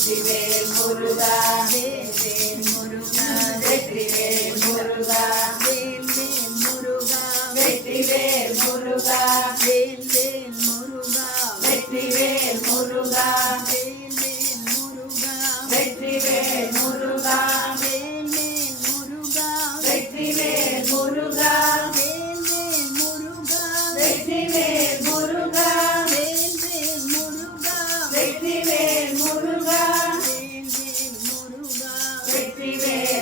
Vetrivel முருகா வேல் முருகா Vetrivel முருகா வேல் முருகா Vetrivel முருகா வேல் முருகா Vetrivel முருகா வேல் முருகா Vetrivel முருகா வேல் முருகா Vetrivel முருகா வேல் முருகா Vetrivel முருகா வேல் முருகா Vetrivel முருகா வேல் முருகா Vetrivel